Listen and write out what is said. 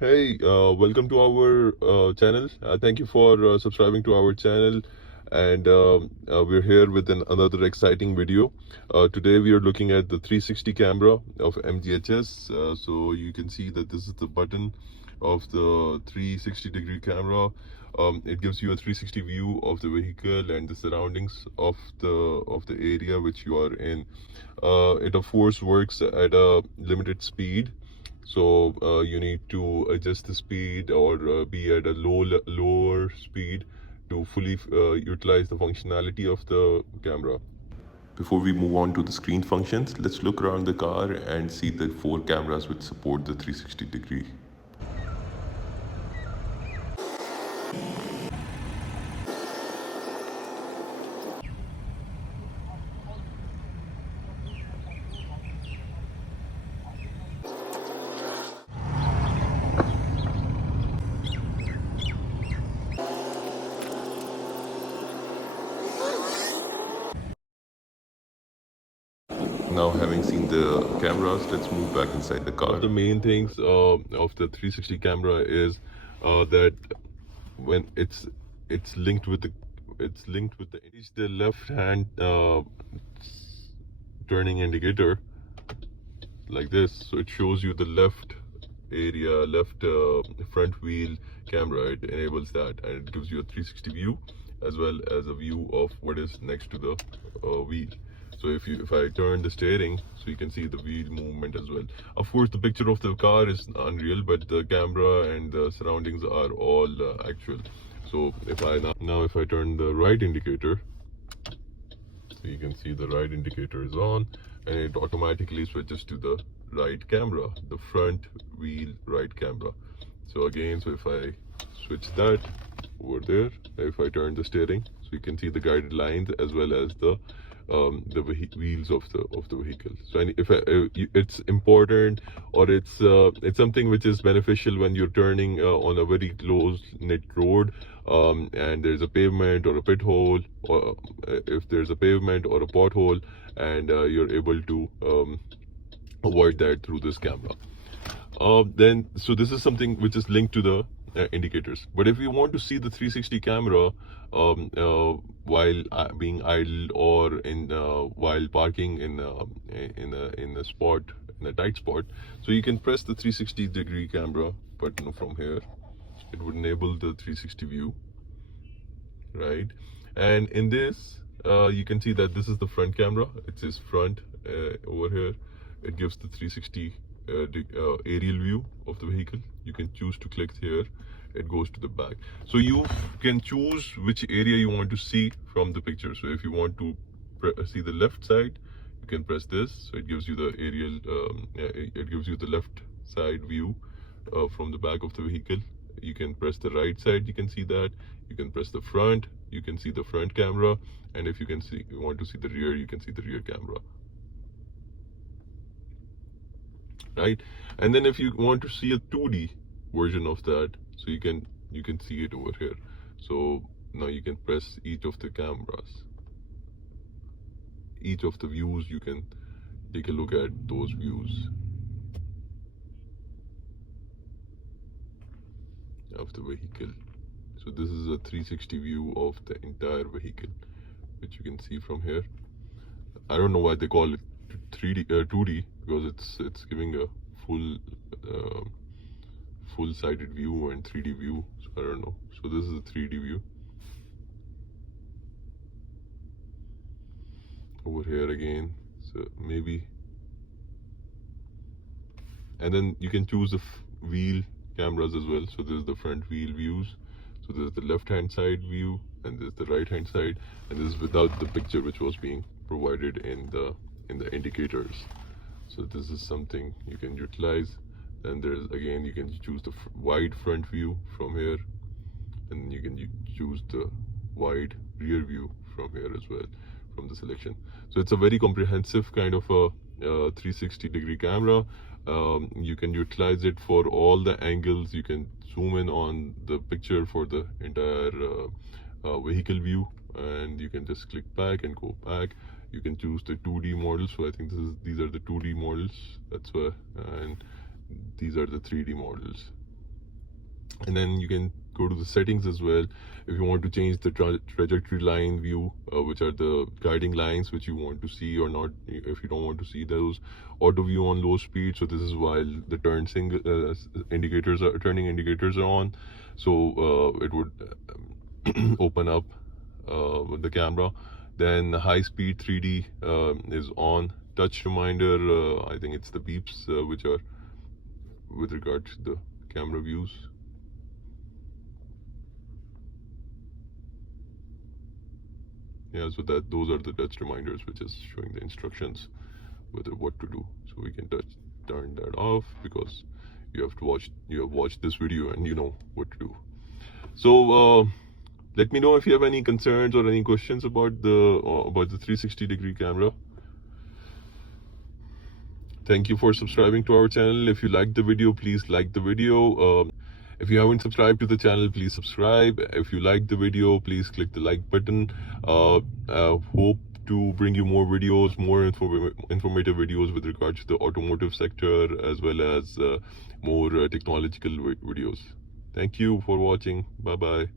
Hey, welcome to our channel. Thank you for subscribing to our channel. And we're here with another exciting video. Today we are looking at the 360 camera of MGHS. So you can see that this is the button of the 360-degree camera. It gives you a 360 view of the vehicle and the surroundings of the area which you are in. It of course works at a limited speed, so you need to adjust the speed or be at a lower speed to fully utilize the functionality of the camera. Before we move on to the screen functions, let's look around the car and see the 4 cameras which support the 360 degree. Now, having seen the cameras, let's move back inside the car. One of the main things of the 360 camera is that when it's linked with the left hand turning indicator like this, so it shows you the left front wheel camera. It enables that, and it gives you a 360 view as well as a view of what is next to the wheel. So if I turn the steering, so you can see the wheel movement as well. Of course, the picture of the car is unreal, but the camera and the surroundings are all actual. So if I turn the right indicator, so you can see the right indicator is on, and it automatically switches to the right camera, the front wheel right camera. So again, so if I switch that over there, if I turn the steering, so you can see the guided lines as well as the wheels of the vehicle. So it's important, or it's something which is beneficial when you're turning on a very close knit road, and there's a pavement or a pit hole, or if there's a pavement or a pothole, and you're able to avoid that through this camera. So this is something which is linked to the indicators. But if you want to see the 360 camera while being idle, or while parking in a spot, in a tight spot, so you can press the 360-degree camera button from here. It would enable the 360 view, right? And in this, you can see that this is the front camera. It says front over here. It gives the 360 aerial view of the vehicle. You can choose to click here. It goes to the back. So you can choose which area you want to see from the picture. So if you want to see the left side, you can press this. So it gives you the aerial, it gives you the left side view from the back of the vehicle. You can press the right side, you can see that. You can press the front, you can see the front camera. And if you want to see the rear, you can see the rear camera, right? And then if you want to see a 2D version of that, so you can see it over here. So now you can press each of the cameras, each of the views. You can take a look at those views of the vehicle. So this is a 360 view of the entire vehicle, which you can see from here. I don't know why they call it 2D, because it's giving a full-sided view and 3D view. So I don't know. So this is a 3D view. Over here again, so maybe. And then you can choose the wheel cameras as well. So this is the front wheel views. So there's the left hand side view, and there's the right hand side, and this is without the picture which was being provided in the indicators. So this is something you can utilize. Then there's, again, you can choose the wide front view from here, and you can choose the wide rear view from here as well, from the selection. So it's a very comprehensive kind of a 360-degree camera. You can utilize it for all the angles. You can zoom in on the picture for the entire vehicle view, and you can just click back and go back. You can choose the 2D models. So I think these are the 2D models. That's why, and these are the 3D models. And then you can go to the settings as well if you want to change the trajectory line view, which are the guiding lines which you want to see or not. If you don't want to see those, auto view on low speed, so this is while the turning indicators are on, so it would open up with the camera. Then high speed 3D is on. Touch reminder, I think it's the beeps which are with regard to the camera views. Yeah, so that those are the touch reminders which is showing the instructions whether what to do. So we can turn that off because you have watched this video and you know what to do. So let me know if you have any concerns or any questions about the 360-degree camera. Thank you for subscribing to our channel. If you liked the video, please like the video. If you haven't subscribed to the channel, please subscribe. If you like the video, please click the like button. Hope to bring you more videos, more informative videos with regards to the automotive sector, as well as more technological videos. Thank you for watching. Bye bye.